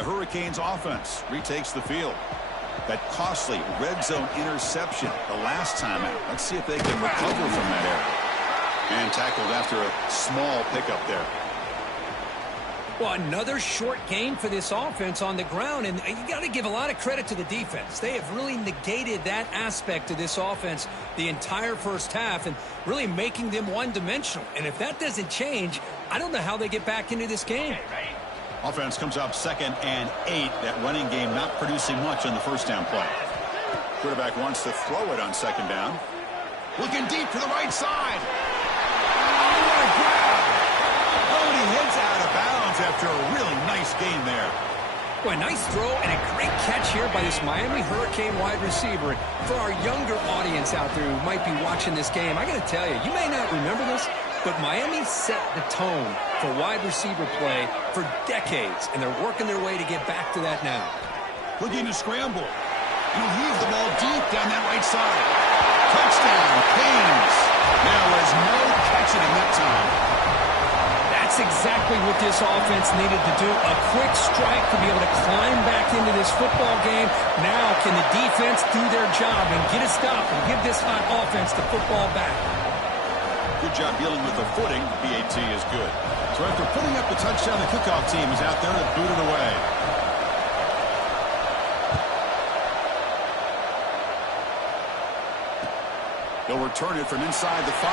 the Hurricanes offense retakes the field. That costly red zone interception the last time out. Let's see if they can recover from that error. And tackled after a small pickup there. Well, another short game for this offense on the ground, and you got to give a lot of credit to the defense. They have really negated that aspect of this offense the entire first half and really making them one-dimensional. And if that doesn't change, I don't know how they get back into this game. Offense comes up 2nd and 8. That running game not producing much on the first down play. Quarterback wants to throw it on 2nd down. Looking deep to the right side. Oh, what a grab! Oh, and he heads out of bounds after a really nice gain there. Well, a nice throw and a great catch here by this Miami Hurricane wide receiver. For our younger audience out there who might be watching this game, I got to tell you, you may not remember this, but Miami set the tone for wide receiver play for decades, and they're working their way to get back to that now. Looking to scramble. He leaves the ball deep down that right side. Touchdown, Canes. There was no catching him that time. That's exactly what this offense needed to do. A quick strike to be able to climb back into this football game. Now can the defense do their job and get a stop and give this hot offense the football back? Good job dealing with the footing. BAT is good. So after putting up the touchdown, the kickoff team is out there to boot it away. They'll return it from inside the 5.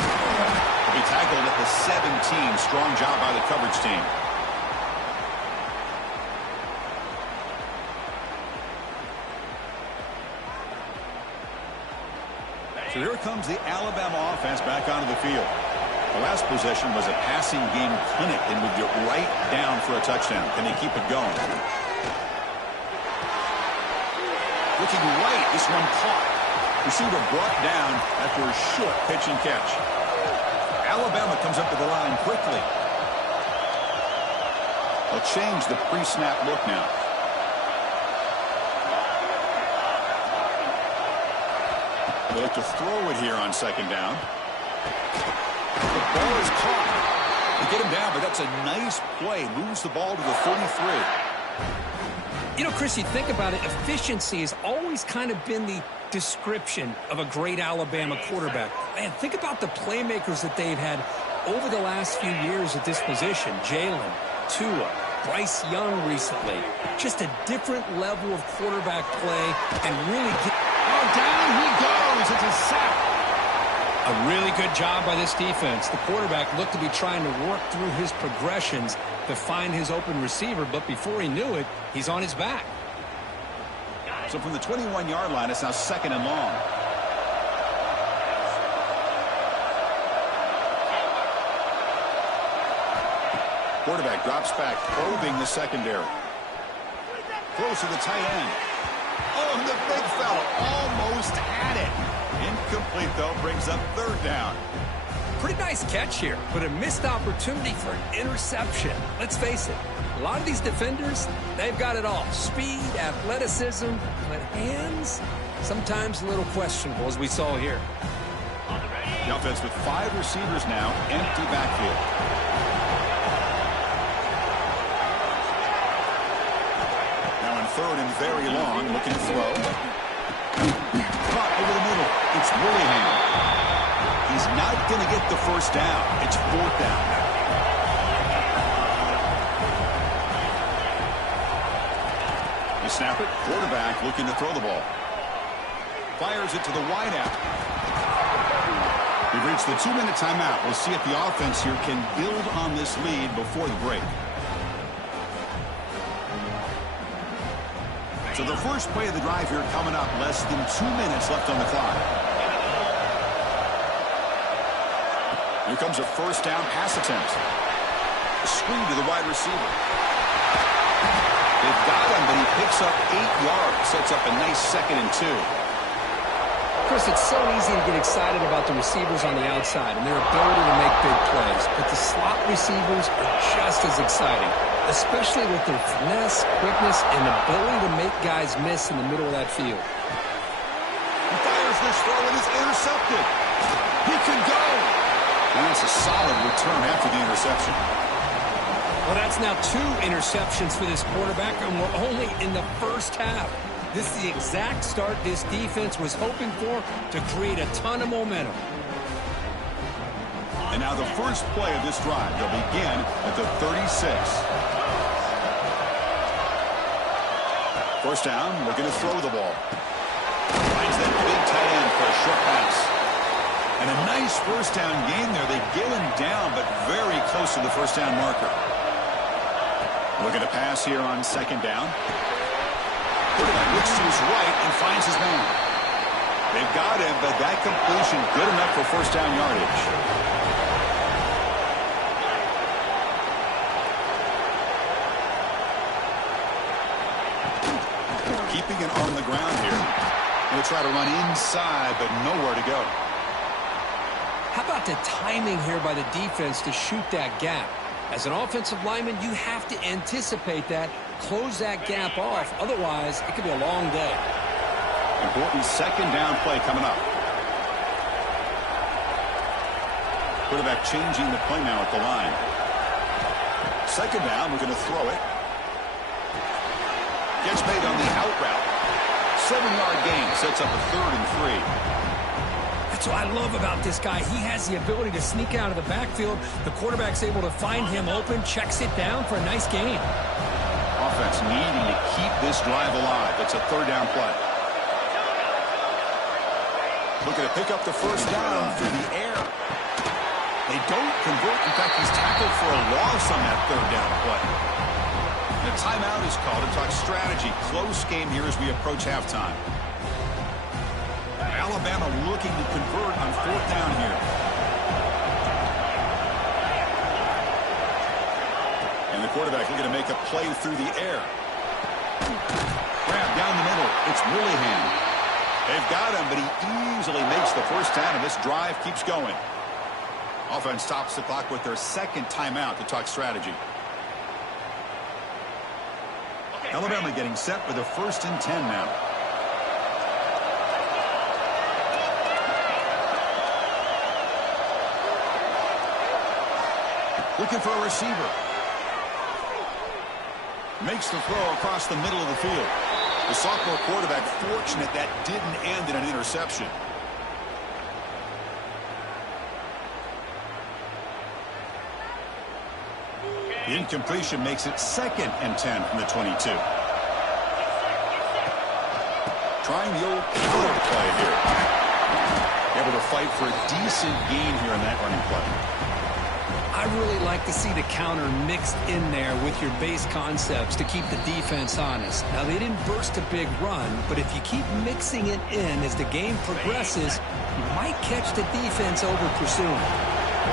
He'll be tackled at the 17. Strong job by the coverage team. So here comes the Alabama offense back onto the field. The last possession was a passing game clinic and moved it right down for a touchdown. Can they keep it going? Looking right, this one caught. Receiver brought down after a short pitch and catch. Alabama comes up to the line quickly. They'll change the pre-snap look now. They look to throw it here on 2nd down. The ball is caught. They get him down, but that's a nice play. Moves the ball to the 43. You know, Chris, you think about it, efficiency has always kind of been the description of a great Alabama quarterback. Man, think about the playmakers that they've had over the last few years at this position. Jalen, Tua, Bryce Young recently. Just a different level of quarterback play and really down he goes. It's a sack. A really good job by this defense. The quarterback looked to be trying to work through his progressions to find his open receiver, but before he knew it, he's on his back. So from the 21-yard line, it's now 2nd and long. Quarterback drops back, probing the secondary. Throws to the tight end. Oh, and the big fella almost had it. Incomplete, though, brings up 3rd down. Pretty nice catch here, but a missed opportunity for an interception. Let's face it, a lot of these defenders, they've got it all. Speed, athleticism, but hands, sometimes a little questionable, as we saw here. The offense with 5 receivers now, empty backfield. Now in 3rd and very long, looking to throw. Caught over the middle. It's Willingham. He's not going to get the first down. It's 4th down. You snap it. Quarterback looking to throw the ball. Fires it to the wideout. We've reached the 2-minute timeout. We'll see if the offense here can build on this lead before the break. So the first play of the drive here coming up. Less than 2 minutes left on the clock. Here comes a first down pass attempt. A screen to the wide receiver. They've got him, but he picks up 8 yards. Sets up a nice 2nd and 2. Chris, it's so easy to get excited about the receivers on the outside and their ability to make big plays. But the slot receivers are just as exciting, especially with their finesse, quickness, and ability to make guys miss in the middle of that field. He fires this throw and is intercepted. He can go. And it's a solid return after the interception. Well, that's now 2 interceptions for this quarterback, and we're only in the first half. This is the exact start this defense was hoping for to create a ton of momentum. And now the first play of this drive. They'll begin at the 36. First down, looking to throw the ball. Finds that big tight end for a short pass. And a nice first down gain there. They get him down, but very close to the first down marker. Looking to pass here on second down. Quarterback looks to his right and finds his man. They've got him, but that completion good enough for first down yardage. Keeping it on the ground here. Going to try to run inside, but nowhere to go. How about the timing here by the defense to shoot that gap? As an offensive lineman, you have to anticipate that, close that gap off. Otherwise, it could be a long day. Important second down play coming up. Quarterback changing the play now at the line. Second down, we're going to throw it. Gets made on the out route. 7-yard gain sets up a 3rd and 3. That's what I love about this guy. He has the ability to sneak out of the backfield. The quarterback's able to find him open, checks it down for a nice gain. Offense needing to keep this drive alive. It's a 3rd down play. Looking to pick up the first down through the air. They don't convert. In fact, he's tackled for a loss on that 3rd down play. The timeout is called to talk strategy. Close game here as we approach halftime. Alabama looking to convert on 4th down here. And the quarterback looking to make a play through the air. Grab down the middle. It's Willingham. They've got him, but he easily makes the first down, and this drive keeps going. Offense stops the clock with their 2nd timeout to talk strategy. Alabama getting set for the 1st and 10 now. Looking for a receiver. Makes the throw across the middle of the field. The sophomore quarterback fortunate that didn't end in an interception. The incompletion makes it 2nd and 10 from the 22. Trying the old counter play here. Able to fight for a decent gain here in that running play. I really like to see the counter mixed in there with your base concepts to keep the defense honest. Now, they didn't burst a big run, but if you keep mixing it in as the game progresses, you might catch the defense over pursuing.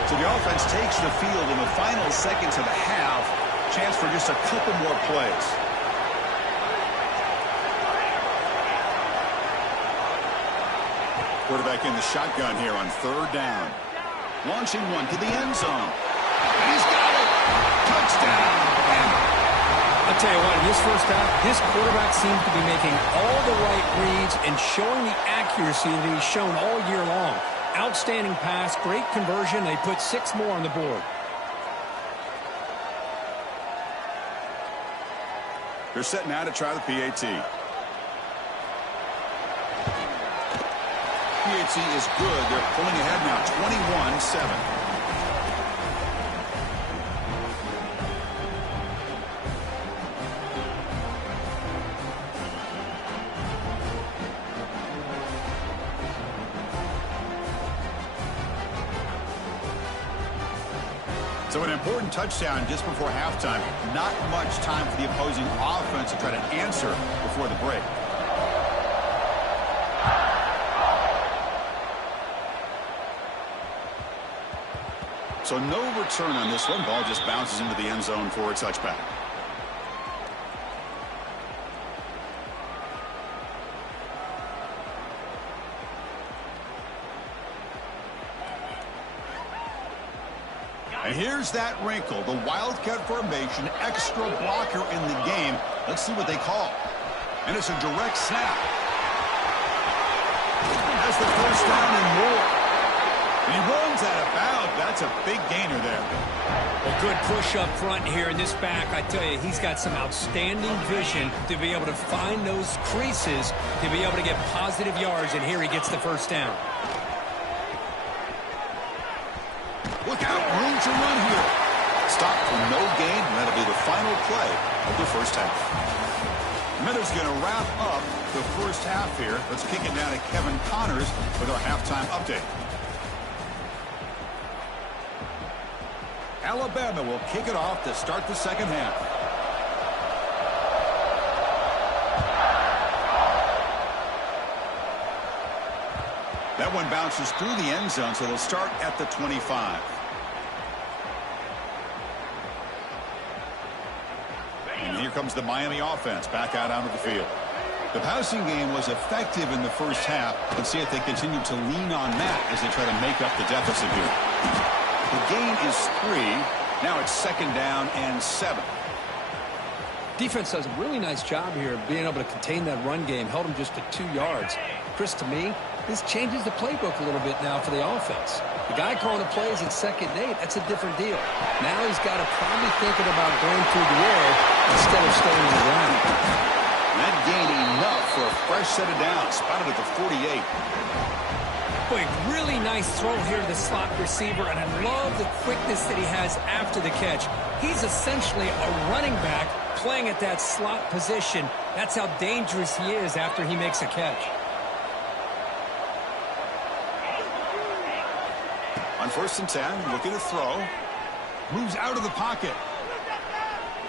So the offense takes the field in the final seconds of the half. Chance for just a couple more plays. Quarterback in the shotgun here on 3rd down. Launching one to the end zone. He's got it. Touchdown. I'll tell you what, in this first half, this quarterback seems to be making all the right reads and showing the accuracy that he's shown all year long. Outstanding pass, great conversion. They put 6 more on the board. They're set now to try the PAT. PAT is good. They're pulling ahead now, 21-7. So an important touchdown just before halftime. Not much time for the opposing offense to try to answer before the break. So no return on this one. Ball just bounces into the end zone for a touchback. And here's that wrinkle, the Wildcat formation, extra blocker in the game. Let's see what they call. And it's a direct snap. Has the first down and more. And he runs out of bounds. That's a big gainer there. Well, good push up front here in this back. I tell you, he's got some outstanding vision to be able to find those creases, to be able to get positive yards, and here he gets the first down. Look out, room to run here. Stop for no gain, and that'll be the final play of the first half. Miller's going to wrap up the first half here. Let's kick it down to Kevin Connors with our halftime update. Alabama will kick it off to start the second half. That one bounces through the end zone, so they'll start at the 25. And here comes the Miami offense back out onto the field. The passing game was effective in the first half. Let's see if they continue to lean on that as they try to make up the deficit here. The gain is 3. Now it's second down and 7. Defense does a really nice job here of being able to contain that run game. Held him just to 2 yards. Chris, to me, this changes the playbook a little bit now for the offense. The guy calling the plays at 2nd and 8, that's a different deal. Now he's got to probably thinking about going through the air instead of staying on the ground. That gained enough for a fresh set of downs. Spotted at the 48. Boy, really nice throw here to the slot receiver, and I love the quickness that he has after the catch. He's essentially a running back playing at that slot position. That's how dangerous he is after he makes a catch. On 1st and 10, looking to throw. Moves out of the pocket.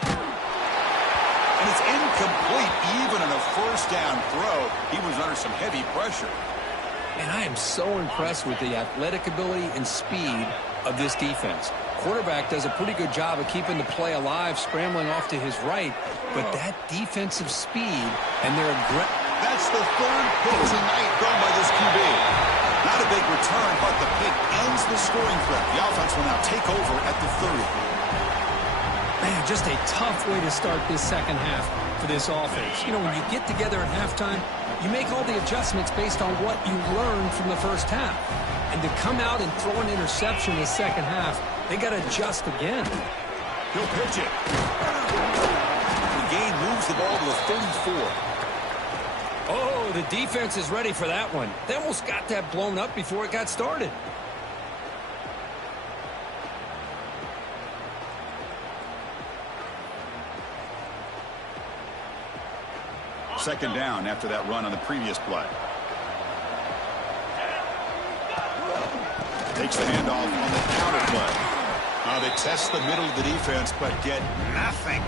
And it's incomplete. Even on a first down throw, he was under some heavy pressure. And I am so impressed with the athletic ability and speed of this defense. Quarterback does a pretty good job of keeping the play alive, scrambling off to his right. But that defensive speed and their aggressive... That's the 3rd pick tonight thrown by this QB. Not a big return, but the pick ends the scoring threat. The offense will now take over at the 30. Man, just a tough way to start this second half for this offense. You know, when you get together at halftime, you make all the adjustments based on what you learned from the first half. And to come out and throw an interception in the second half, they got to adjust again. He'll pitch it. The gain moves the ball to the 34. Oh, the defense is ready for that one. They almost got that blown up before it got started. Second down after that run on the previous play. Takes the handoff on the counter play. They test the middle of the defense, but get nothing.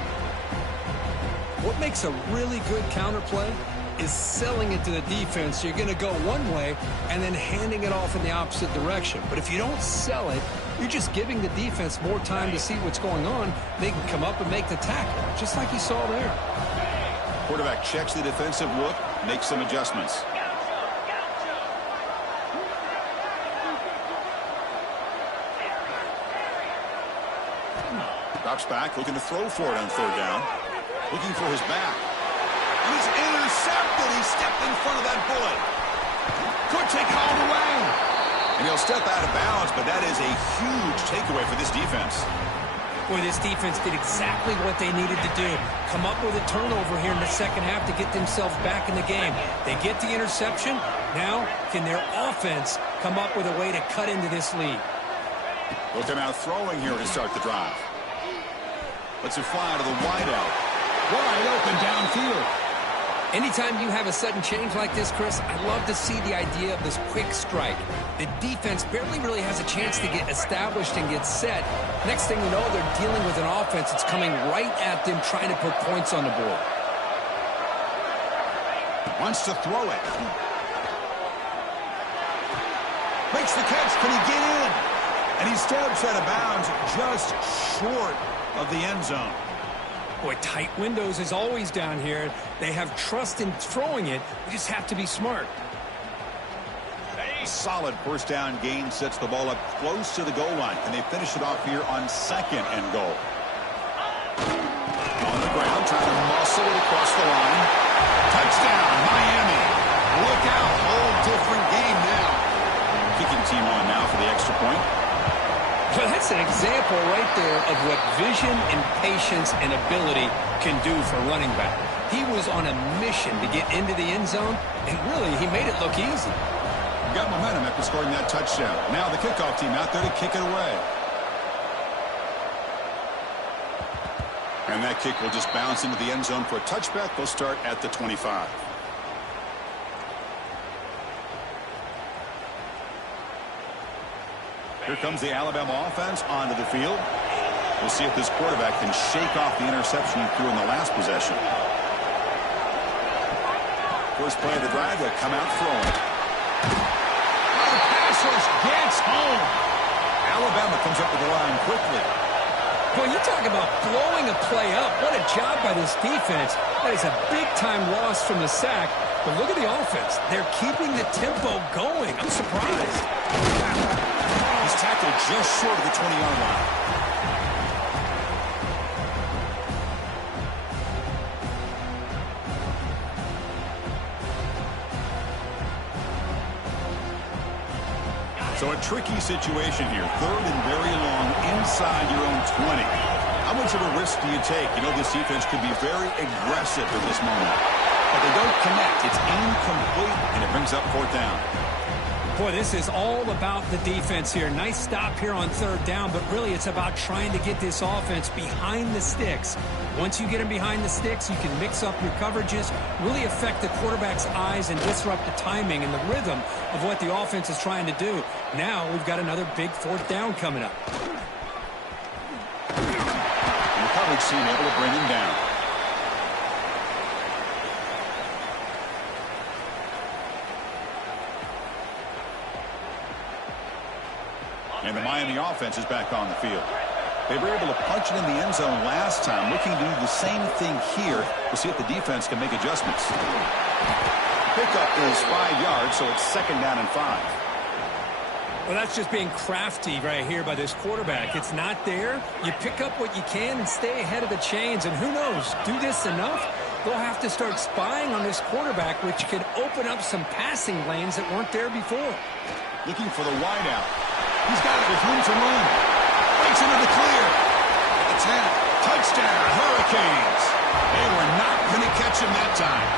What makes a really good counter play is selling it to the defense. You're going to go one way and then handing it off in the opposite direction. But if you don't sell it, you're just giving the defense more time to see what's going on. They can come up and make the tackle, just like you saw there. Quarterback checks the defensive look, makes some adjustments. Drops back, looking to throw for it on 3rd down. Looking for his back. And he's intercepted. He stepped in front of that bullet. Could take it all the way. And he'll step out of bounds, but that is a huge takeaway for this defense. Boy, this defense did exactly what they needed to do. Come up with a turnover here in the second half to get themselves back in the game. They get the interception. Now, can their offense come up with a way to cut into this lead? Looking out throwing here to start the drive. Lets it fly to the wideout. Wide open downfield. Anytime you have a sudden change like this, Chris, I love to see the idea of this quick strike. The defense barely really has a chance to get established and get set. Next thing you know, they're dealing with an offense that's coming right at them, trying to put points on the board. Wants to throw it. Makes the catch. Can he get in? And he steps out of bounds just short of the end zone. Boy, tight windows is always down here. They have trust in throwing it. You just have to be smart. A solid first down gain sets the ball up close to the goal line. And they finish it off here on 2nd and goal. On the ground, trying to muscle it across the line. Touchdown, Miami. Look out, whole different game now. Kicking team on now for the extra that's an example right there of what vision and patience and ability can do for a running back. He was on a mission to get into the end zone, and really, he made it look easy. Got momentum after scoring that touchdown. Now the kickoff team out there to kick it away. And that kick will just bounce into the end zone for a touchback. They'll start at the 25. Here comes the Alabama offense onto the field. We'll see if this quarterback can shake off the interception he threw in the last possession. First play of the drive, they'll come out throwing. Oh, the pass rush gets home. Alabama comes up with the line quickly. Well, you talk about blowing a play up. What a job by this defense. That is a big-time loss from the sack. But look at the offense. They're keeping the tempo going. I'm surprised. He's tackled just short of the 20-yard line. So a tricky situation here. Third and very long inside your own 20. How much of a risk do you take? You know, this defense could be very aggressive at this moment. But they don't connect. It's incomplete, and it brings up fourth down. Boy, this is all about the defense here. Nice stop here on third down, but really it's about trying to get this offense behind the sticks. Once you get them behind the sticks, you can mix up your coverages, really affect the quarterback's eyes and disrupt the timing and the rhythm of what the offense is trying to do. Now we've got another big fourth down coming up. And the coverage team able to bring him down. And the Miami offense is back on the field. They were able to punch it in the end zone last time, looking to do the same thing here. We'll see if the defense can make adjustments. Pickup is 5 yards, so it's second down and 5. Well, that's just being crafty right here by this quarterback. It's not there. You pick up what you can and stay ahead of the chains. And who knows, do this enough, they'll have to start spying on this quarterback, which could open up some passing lanes that weren't there before. Looking for the wideout. He's got it with room to run. Breaks into the clear. At the 10. Touchdown, Hurricanes. They were not going to catch him that time.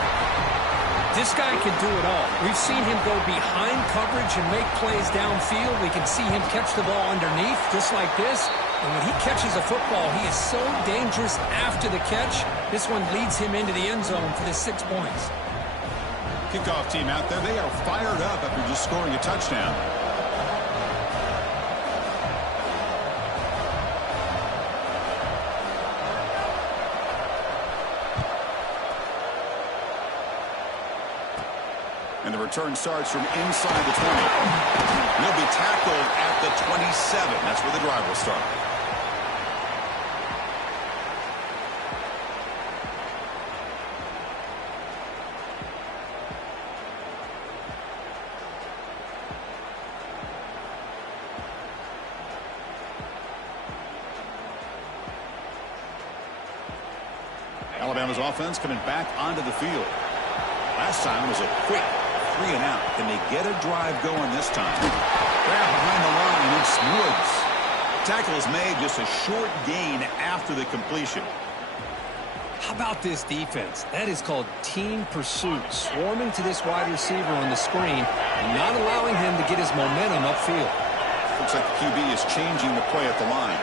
This guy can do it all. We've seen him go behind coverage and make plays downfield. We can see him catch the ball underneath, just like this. And when he catches a football, he is so dangerous after the catch. This one leads him into the end zone for the 6 points. Kickoff team out there. They are fired up after just scoring a touchdown. And the return starts from inside the 20. He'll be tackled at the 27. That's where the drive will start. Alabama's offense coming back onto the field. Last time was a quick 3 and out. Can they get a drive going this time? Grab behind the line. It's Woods. Tackle is made, just a short gain after the completion. How about this defense? That is called team pursuit. Swarming to this wide receiver on the screen and not allowing him to get his momentum upfield. Looks like the QB is changing the play at the line.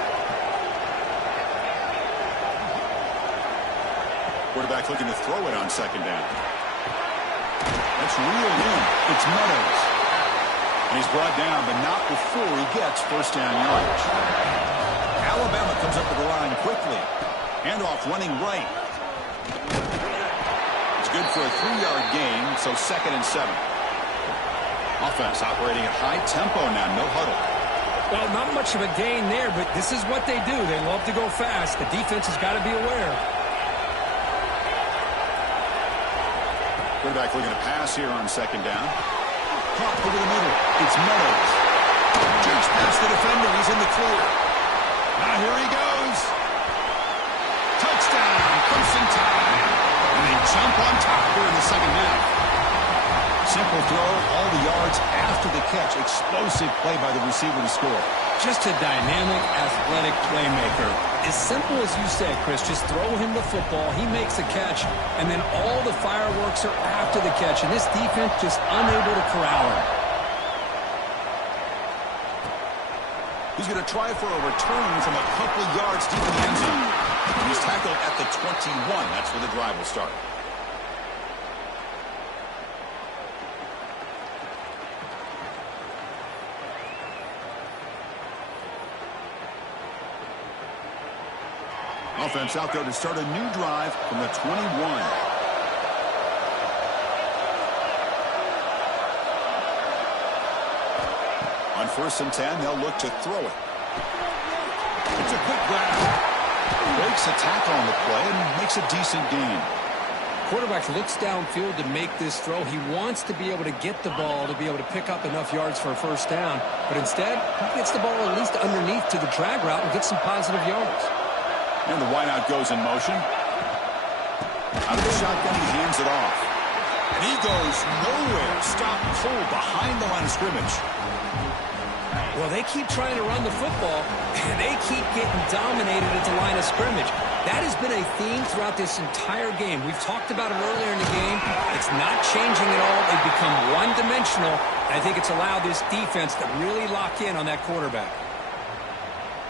Quarterback looking to throw it on second down. That's reeled in. It's Meadows. And he's brought down, but not before he gets first down yardage. Alabama comes up to the line quickly. Handoff running right. It's good for a 3-yard gain, so second and 7. Offense operating at high tempo now, no huddle. Well, not much of a gain there, but this is what they do. They love to go fast. The defense has got to be aware. Quarterback looking to pass here on second down. Caught over the middle. It's Meadows. Jerks past the defender. He's in the clear. Now here he goes. Touchdown. Crimson Tide. And they jump on top here in the second half. Simple throw. All the yards after after the catch. Explosive play by the receiver to score. Just a dynamic, athletic playmaker. As simple as you said, Chris, just throw him the football, he makes a catch, and then all the fireworks are after the catch, and this defense just unable to corral him. He's going to try for a return from a couple yards deep in the end zone. And he's tackled at the 21. That's where the drive will start. Offense out there to start a new drive from the 21. On 1st and 10, they'll look to throw it. It's a quick grab. Breaks a tackle on the play and makes a decent gain. Quarterback looks downfield to make this throw. He wants to be able to get the ball to be able to pick up enough yards for a first down. But instead, he gets the ball at least underneath to the drag route and gets some positive yards. And the wideout goes in motion. Out of the shotgun, he hands it off. And he goes nowhere. Stop cold behind the line of scrimmage. Well, they keep trying to run the football, and they keep getting dominated at the line of scrimmage. That has been a theme throughout this entire game. We've talked about it earlier in the game. It's not changing at all. They've become one-dimensional. I think it's allowed this defense to really lock in on that quarterback.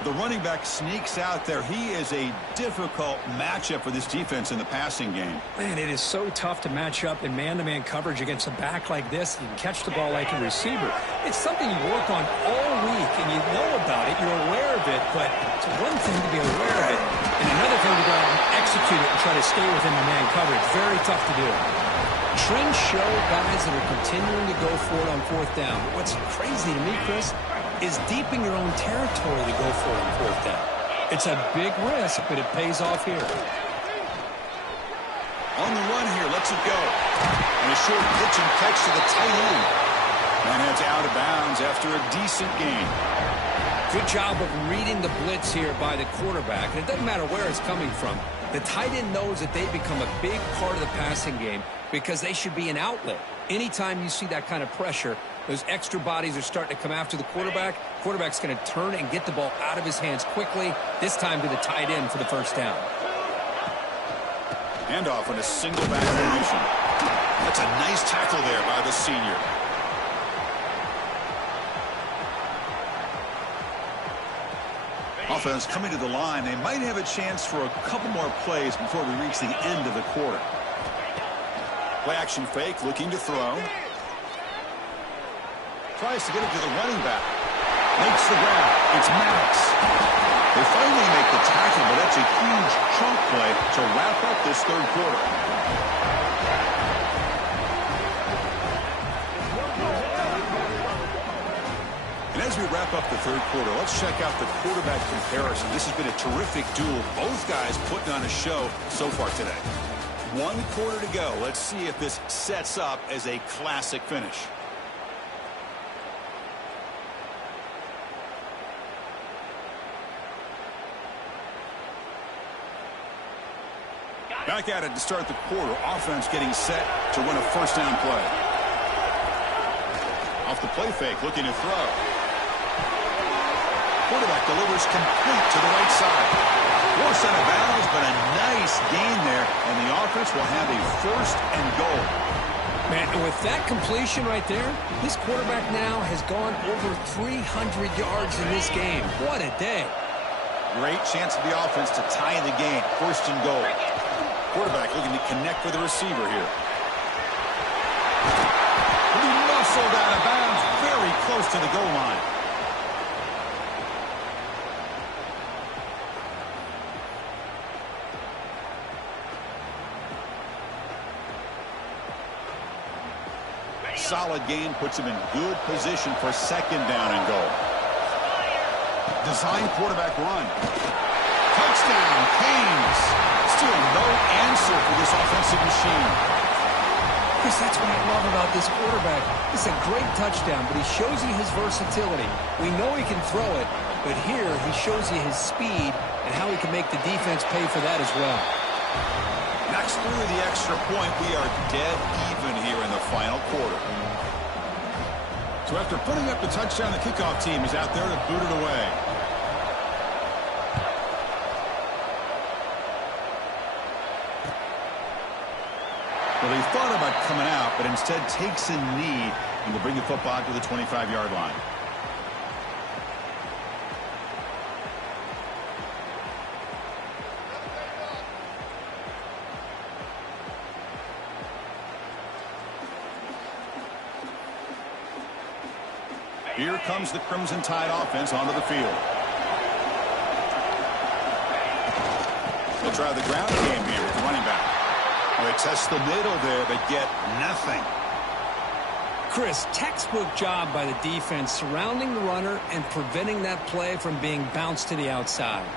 The running back sneaks out there. He is a difficult matchup for this defense in the passing game. Man, it is so tough to match up in man-to-man coverage against a back like this. You can catch the ball like a receiver. It's something you work on all week, and you know about it. You're aware of it, but it's one thing to be aware of it, and another thing to go out and execute it and try to stay within the man coverage. Very tough to do. Trends show guys that are continuing to go for it on 4th down. What's crazy to me, Chris, is deep in your own territory to go for it on 4th down. It's a big risk, but it pays off here. On the run here, lets it go. And a short pitch and catch to the tight end. And it's out of bounds after a decent gain. Good job of reading the blitz here by the quarterback. And it doesn't matter where it's coming from. The tight end knows that they become a big part of the passing game because they should be an outlet. Anytime you see that kind of pressure, those extra bodies are starting to come after the quarterback. Quarterback's going to turn and get the ball out of his hands quickly, this time to the tight end for the first down. Handoff in a single back formation. That's a nice tackle there by the senior. Offense coming to the line. They might have a chance for a couple more plays before we reach the end of the quarter. Play action fake, looking to throw. Tries to get it to the running back. Makes the grab. It's Maddox. They finally make the tackle, but that's a huge chunk play to wrap up this 3rd quarter. And as we wrap up the 3rd quarter, let's check out the quarterback comparison. This has been a terrific duel. Both guys putting on a show so far today. 1 quarter to go. Let's see if this sets up as a classic finish. Back at it to start the quarter. Offense getting set to run a first down play. Off the play fake, looking to throw. Quarterback delivers complete to the right side. Forced out of bounds, but a nice gain there, and the offense will have a 1st and goal. Man, and with that completion right there, this quarterback now has gone over 300 yards in this game. What a day. Great chance for the offense to tie the game. 1st and goal. Quarterback looking to connect with the receiver here. He muscled out of bounds, very close to the goal line. Solid gain puts him in good position for 2nd down and goal. Design quarterback run. Touchdown, Canes. Still no answer for this offensive machine. Chris, that's what I love about this quarterback. It's a great touchdown, but he shows you his versatility. We know he can throw it, but here he shows you his speed and how he can make the defense pay for that as well. Knocks through the extra point. We are dead even here in the final quarter. So So after putting up the touchdown, the kickoff team is out there to boot it away. Well, he thought about coming out, but instead takes a knee and will bring the football to the 25-yard line. Here comes the Crimson Tide offense onto the field. They'll try the ground game here with the running back. They test the middle there, but get nothing. Chris, textbook job by the defense surrounding the runner and preventing that play from being bounced to the outside.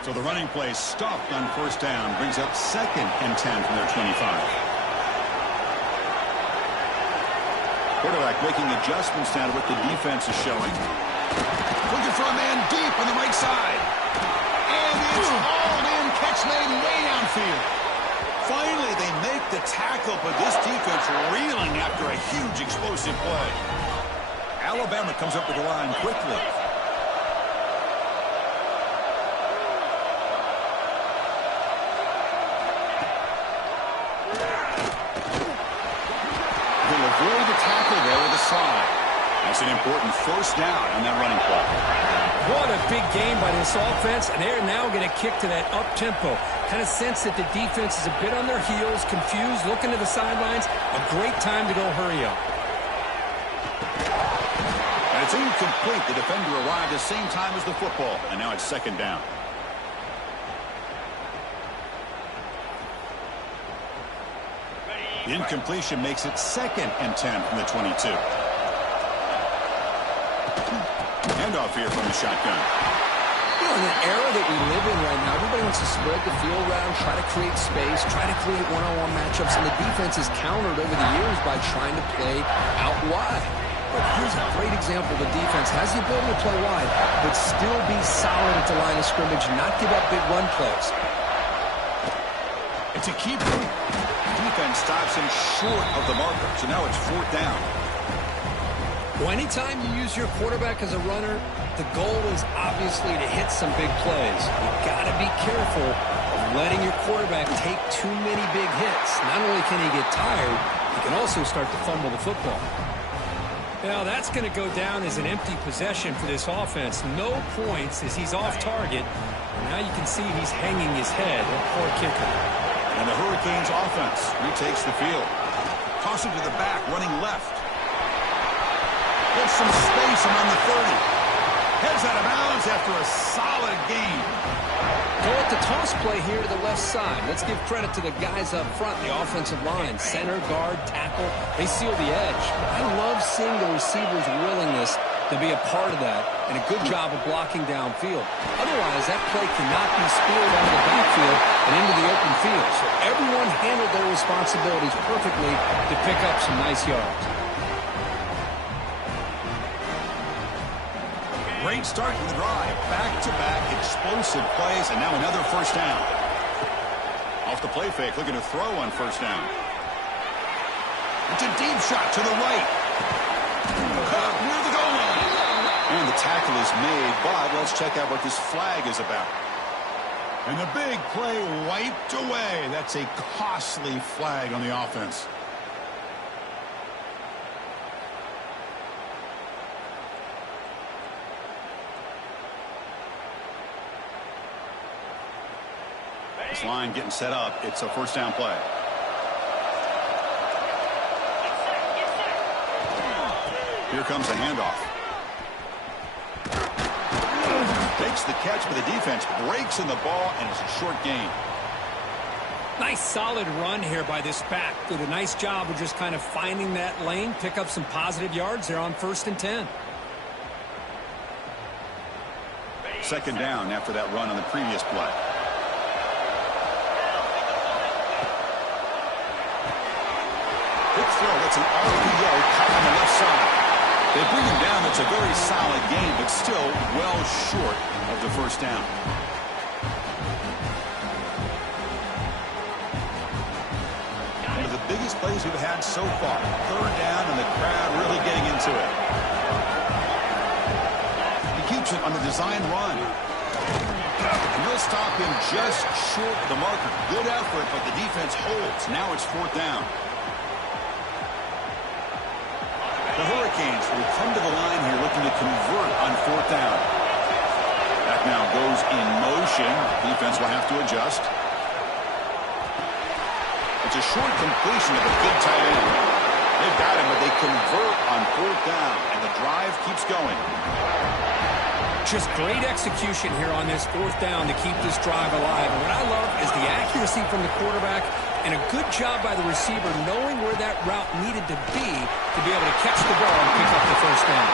So the running play stopped on first down, brings up 2nd and 10 from their 25. Quarterback making adjustments down to what the defense is showing. Looking for a man deep on the right side. And it's hauled in, catch made way downfield. Finally, they make the tackle, but this defense reeling after a huge explosive play. Alabama comes up with the line quickly. Avoid the tackle there with a slide. That's an important first down on that running play. What a big game by this offense, and they're now going to kick to that up-tempo. Kind of sense that the defense is a bit on their heels, confused, looking to the sidelines. A great time to go hurry up. And it's incomplete. The defender arrived at the same time as the football, and now it's 2nd down. The incompletion makes it 2nd and 10 from the 22. Handoff here from the shotgun. You know, in the era that we live in right now, everybody wants to spread the field around, try to create space, try to create one-on-one matchups, and the defense is countered over the years by trying to play out wide. But here's a great example. The defense has the ability to play wide, but still be solid at the line of scrimmage, not give up big run plays. It's a keeper. Defense stops him short of the marker, so now it's 4th down. Well, anytime you use your quarterback as a runner, the goal is obviously to hit some big plays. You've got to be careful of letting your quarterback take too many big hits. Not only can he get tired, he can also start to fumble the football. Now, that's going to go down as an empty possession for this offense. No points as he's off target. And now you can see he's hanging his head. Poor kicker. And the Hurricanes offense retakes the field. Toss it to the back, running left. Gets some space around the 30. Heads out of bounds after a solid gain. Go at the toss play here to the left side. Let's give credit to the guys up front, the offensive line. Center, guard, tackle, they seal the edge. I love seeing the receiver's willingness to be a part of that, and a good job of blocking downfield. Otherwise, that play cannot be speared out of the backfield and into the open field. So everyone handled their responsibilities perfectly to pick up some nice yards. Great start to the drive. Back-to-back explosive plays, and now another first down. Off the play fake, looking to throw on first down. It's a deep shot to the right. Caught near the goal line. And the tackle is made, but let's check out what this flag is about. And the big play wiped away. That's a costly flag on the offense. This line getting set up. It's a first down play. Here comes a handoff. Takes the catch, but the defense breaks in the ball, and it's a short gain. Nice solid run here by this back. Did a nice job of just kind of finding that lane, pick up some positive yards there on 1st and 10. 2nd down after that run on the previous play. Quick throw, that's an RPO caught on the left side. They bring him down. It's a very solid game, but still well short of the first down. plays we've had so far. Third down, and the crowd really getting into it. He keeps it on the design run. And he'll stop him just short of the marker. Good effort, but the defense holds. Now it's fourth down. The Hurricanes will come to the line here looking to convert on fourth down. That now goes in motion. Defense will have to adjust. It's a short completion of a good tight end. They've got him, but they convert on fourth down, and the drive keeps going. Just great execution here on this fourth down to keep this drive alive. And what I love is the accuracy from the quarterback and a good job by the receiver knowing where that route needed to be able to catch the ball and pick up the first down.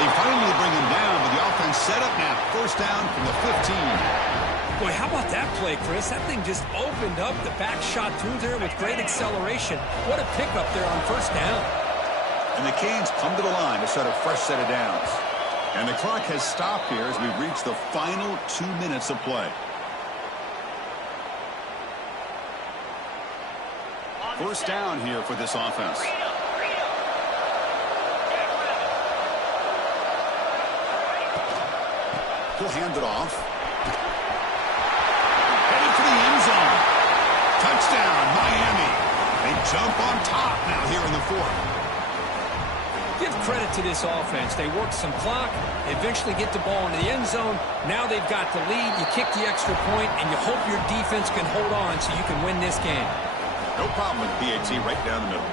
They finally bring him down, but the offense set up now. First down from the 15. Boy, how about that play, Chris? That thing just opened up. The back shot through there with great acceleration. What a pickup there on first down. And the Canes come to the line to set a fresh set of downs. And the clock has stopped here as we reach the final 2 minutes of play. First down here for this offense. He'll hand it off. Headed for the end zone. Touchdown, Miami. They jump on top now here in the fourth. Give credit to this offense. They work some clock, eventually get the ball into the end zone. Now they've got the lead. You kick the extra point, and you hope your defense can hold on so you can win this game. No problem with PAT right down the middle.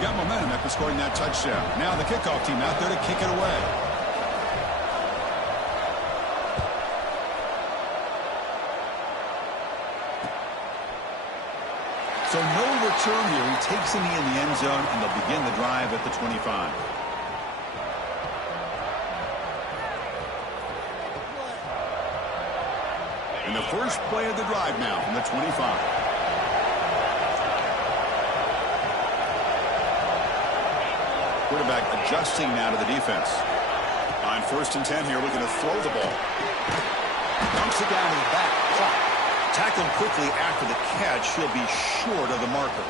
Got momentum after scoring that touchdown. Now the kickoff team out there to kick it away. So no return here. He takes it in the end zone, and they'll begin the drive at the 25. And the first play of the drive now from the 25. Quarterback adjusting now to the defense. On first and 10 here, looking to throw the ball. Dumps it down to the back. Caught. Tackled quickly after the catch. He'll be short of the marker.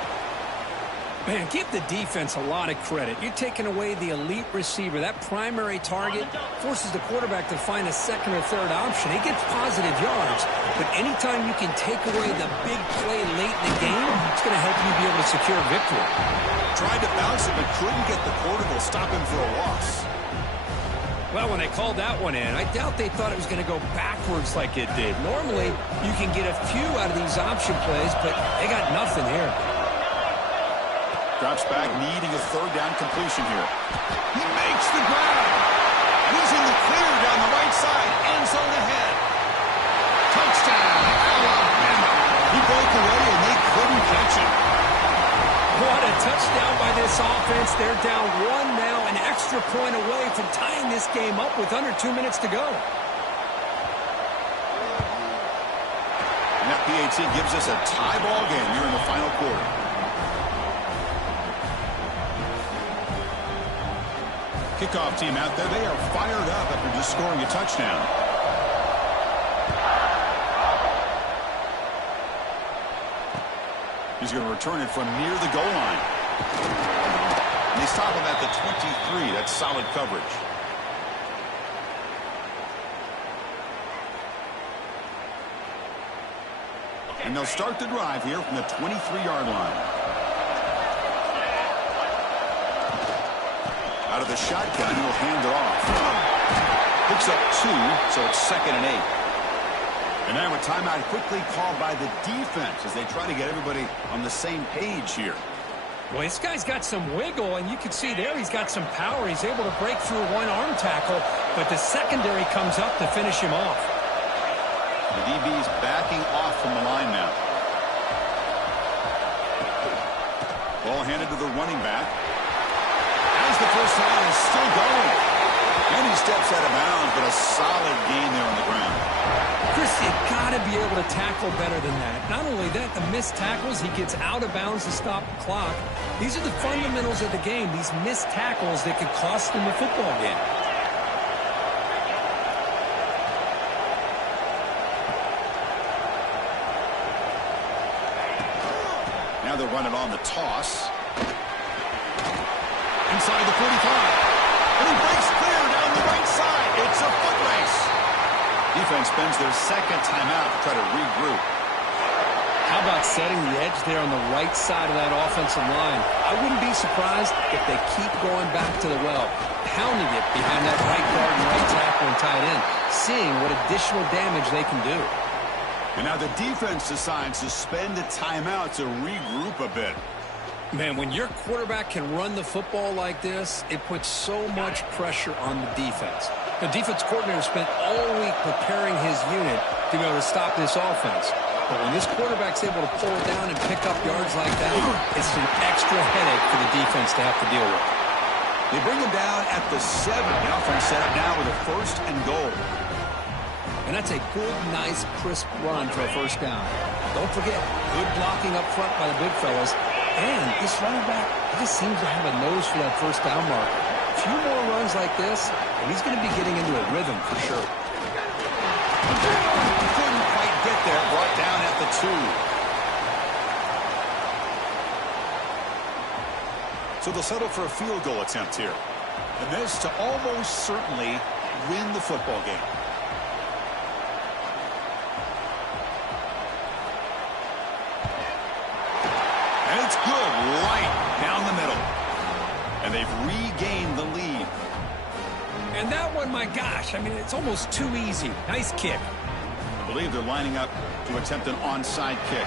Man, give the defense a lot of credit. You're taking away the elite receiver. That primary target forces the quarterback to find a second or third option. He gets positive yards, but anytime you can take away the big play late in the game, it's going to help you be able to secure a victory. Tried to bounce it, but couldn't get the quarter to stop him for a loss. Well, when they called that one in, I doubt they thought it was going to go backwards like it did. Normally, you can get a few out of these option plays, but they got nothing here. Drops back, needing a third down completion here. He makes the grab. He's in the clear down the right side. End zone ahead. Touchdown, Alabama. He broke away, and they couldn't catch him. What a touchdown by this offense. They're down one now, an extra point away from tying this game up with under 2 minutes to go. And that PAT gives us a tie ball game here in the final quarter. Kickoff team out there, they are fired up after just scoring a touchdown. He's going to return it from near the goal line. And they stop him at the 23. That's solid coverage. And they'll start the drive here from the 23-yard line. Out of the shotgun, he'll hand it off. Picks up 2, so it's 2nd and 8. And now a timeout quickly called by the defense as they try to get everybody on the same page here. Well, this guy's got some wiggle, and you can see there he's got some power. He's able to break through one arm tackle, but the secondary comes up to finish him off. The DB's backing off from the line now. Ball handed to the running back. As the first down is still going. And he steps out of bounds, but a solid gain there on the ground. Chris, you've got to be able to tackle better than that. Not only that, the missed tackles, he gets out of bounds to stop the clock. These are the fundamentals of the game. These missed tackles that could cost them the football game. Now they'll run it on the toss. Inside the 45. And he breaks clear down the right side. It's a foot race. Defense spends their second timeout to try to regroup. How about setting the edge there on the right side of that offensive line? I wouldn't be surprised if they keep going back to the well, pounding it behind that right guard and right tackle and tight end, seeing what additional damage they can do. And now the defense decides to spend a timeout to regroup a bit. Man, when your quarterback can run the football like this, it puts so much pressure on the defense. The defense coordinator spent all week preparing his unit to be able to stop this offense. But when this quarterback's able to pull it down and pick up yards like that, it's an extra headache for the defense to have to deal with. They bring him down at the 7. The offense set up now with a 1st and goal. And that's a good, nice, crisp run for a first down. Don't forget, good blocking up front by the big fellas. And this running back, he just seems to have a nose for that first down marker. A few more runs like this, and he's going to be getting into a rhythm for sure. Couldn't quite get there. Brought down at the 2. So they'll settle for a field goal attempt here. And this to almost certainly win the football game. And it's good right down the middle. And they've regained the lead. And that one, my gosh, I mean, it's almost too easy. Nice kick. I believe they're lining up to attempt an onside kick.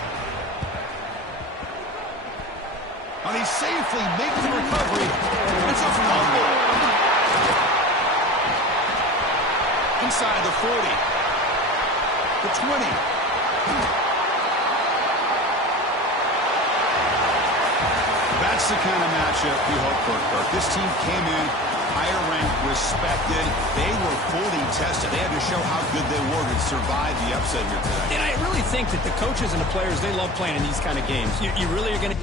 And he safely makes the recovery. It's a fumble. Inside the 40. The 20. That's the kind of matchup you hope for, Kirk. This team came in higher ranked, respected. They were fully tested. They had to show how good they were to survive the upset here today. And I really think that the coaches and the players, they love playing in these kind of games. You really are going to...